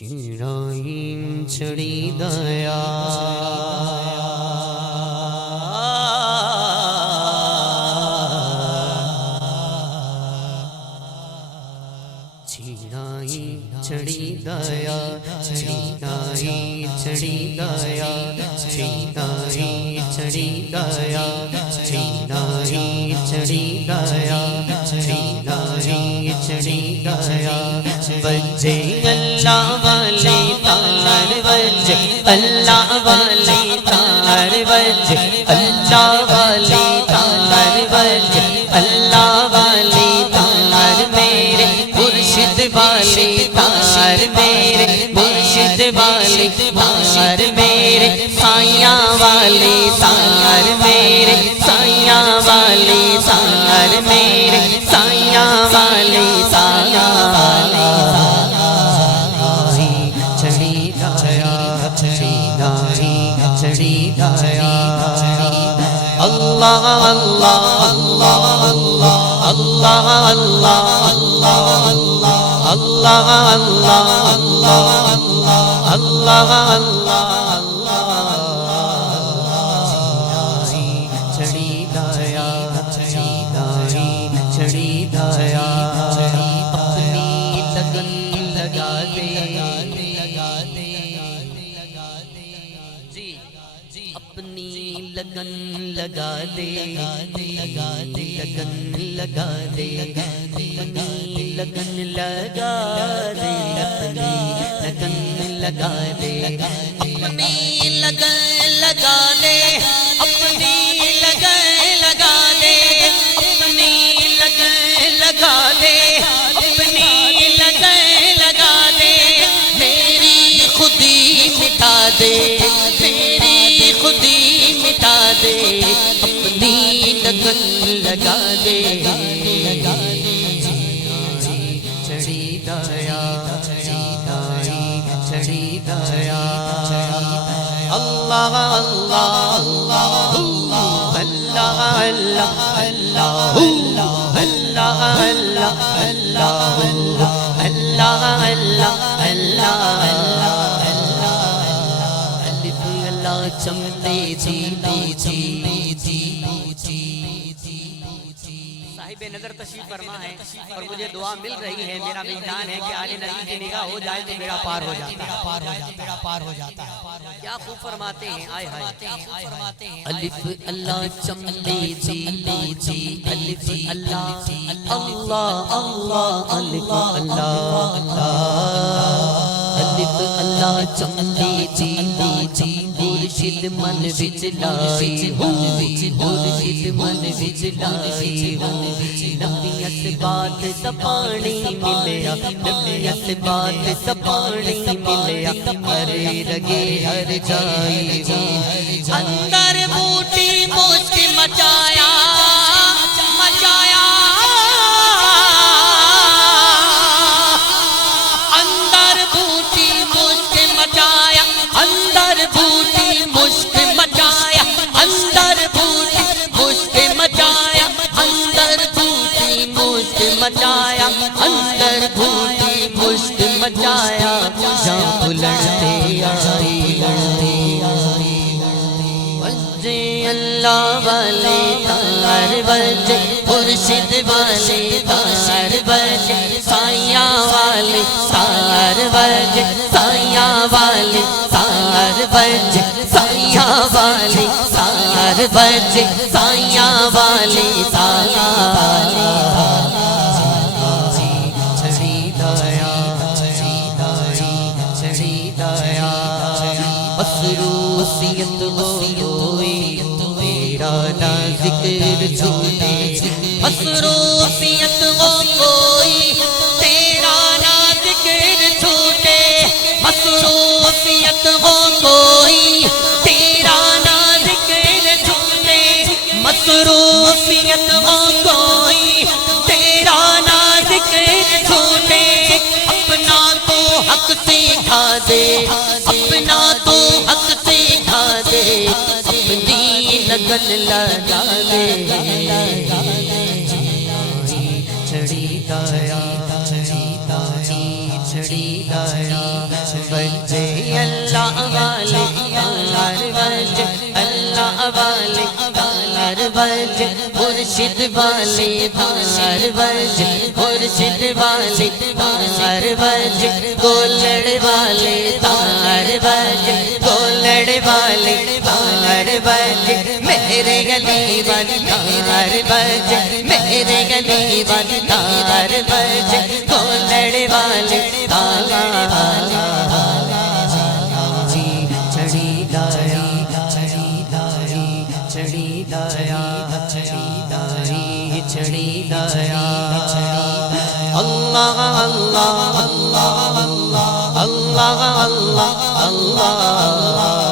چڑائیں چڑی دیا چڑائیں چڑی دیا چڑائیں چڑی دیا چڑائیں چڑی دیا چڑائیں چڑی دیا چڑائیں چڑی دیا بجے اللہ والے تار بجے اللہ والے تار بجے اللہ والے تار بجے اللہ والے تار میرے مرشد والے تار میرے مرشد والے تار میرے سایاں والے تار میرے سایاں والے تار میرے سایاں والے سایاں چڑی دیا اللہ اللہ اللہ اللہ اللہ اللہ اللہ اللہ اللہ چڑی دیا چڑی دیا اپنی لگن لگا دے اپنی لگن لگا دے لگن لگا دے اپنی لگن لگا دے اپنی لگن لگا دے اپنی لگن لگا دے اپنی لگن لگا دے اپنی لگن لگا دے اپنی لگن لگا دے میری خودی مٹا دے میری خودی مٹا دے اپنی لگن لگا دے چڑی دیا چڑی دیا اللہ اللہ اللہ اللہ اللہ اللہ اللہ اللہ اللہ اللہ چمتے صاحب نظر تشریف فرما ہے اور مجھے دعا مل رہی ہے میرا وجدان ہے کہ آل نبی کی نگاہ ہو جائے تو میرا پار ہو جاتا ہے کیا خوب فرماتے ہیں آئے ہائے الف اللہ چمتے الف اللہ اللہ اللہ الف اللہ الف اللہ چمتے مرشد من وچ لائی مرشد من وچ لائی نبیت بات سپانی ملیا نبیت بات سپانی ملیا ہر رگے ہر جائی اندر بوٹی مشک مچایا مچایا اندر بوٹی مشک مچایا اندر بوٹی مشک مچایا اندر بوٹی مشک مچایا اندر بوٹی مشک مچایا اندر بوٹی مشک مچایا جہاں بلندے آئی بجے اللہ والے تار بجے مرشد والے تار بجے سایاں والے تار بجے سایاں والے تار بجے سایاں والے تار بجے سایاں والے سایاں چڑی دیا چڑی دیا مسروسیت ہوئی تیرا نہ ذکر چھوٹے مسروسیت ہو کوئی تیرا نہ ذکر چھوٹے مسروسیت ہو کوئی تیرا نہ ذکر چھوٹے مسروسیت ہو کوئی تیرا نہ ذکر چھوٹے اپنا تو حق سکھا دے اپنا تو حق سکھا دے اپنی لگن لگا دے چڑی دیا چڑی دیا بجے اللہ والے تار بجے اللہ والے تار بجے مرشد والے تار بجے مرشد والے تار بجے گولڑ والے تار بجے گولڑ والے تار بجے میرے گلی والی تار بجے میرے گلی والی تار بجے گولڑ والے تار چڑی داری چڑی داری چڑی دایا چڑی داری چڑی دایا اللہ اللہ اللہ اللہ اللہ اللہ